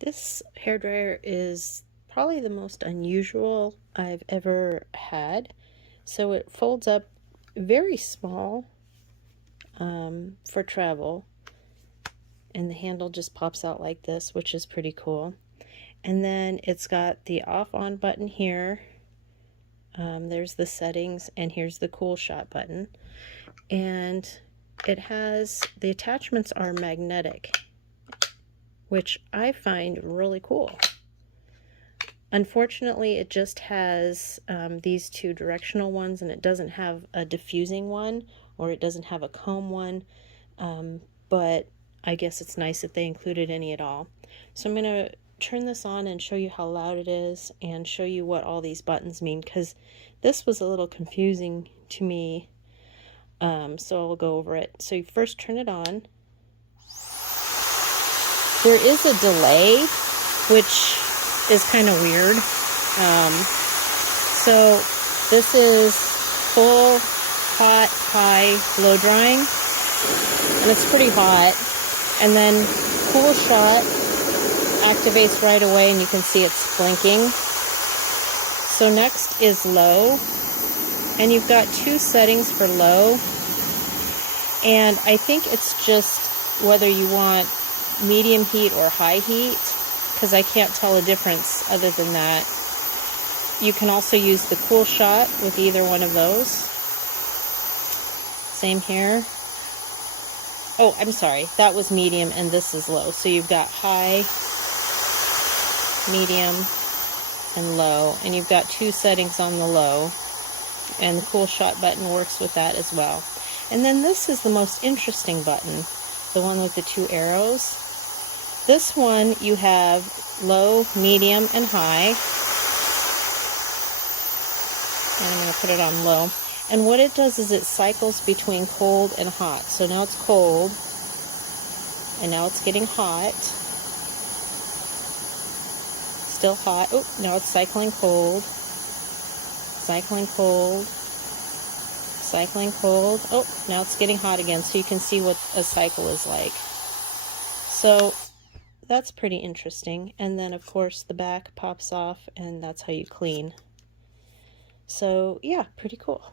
This hairdryer is probably the most unusual I've ever had. So it folds up very small for travel, and the handle just pops out like this, which is pretty cool. And then it's got the off-on button here. There's the settings, and here's the cool shot button. And it has, the attachments are magnetic, which I find really cool. Unfortunately, it just has these two directional ones, and it doesn't have a diffusing one, or it doesn't have a comb one, but I guess it's nice that they included any at all. So I'm going to turn this on and show you how loud it is, and show you what all these buttons mean, because this was a little confusing to me, so I'll go over it. So you first turn it on. There is a delay, which is kind of weird. So this is full, hot, high, blow drying, and it's pretty hot. And then cool shot activates right away, and you can see it's blinking. So next is low, and you've got two settings for low, and I think it's just whether you want medium heat or high heat, because I can't tell a difference other than that. You can also use the cool shot with either one of those. Same here. Oh, I'm sorry, that was medium and this is low. So you've got high, medium, and low, and you've got two settings on the low, and the cool shot button works with that as well. And then this is the most interesting button, the one with the two arrows. This one you have low, medium, and high. And I'm going to put it on low. And what it does is it cycles between cold and hot. So now it's cold, and now it's getting hot. Still hot. Oh, now it's cycling cold. Cycling cold. Cycling cold. Oh, now it's getting hot again. So you can see what a cycle is like. So that's pretty interesting. And then of course the back pops off, and that's how you clean. So yeah, pretty cool.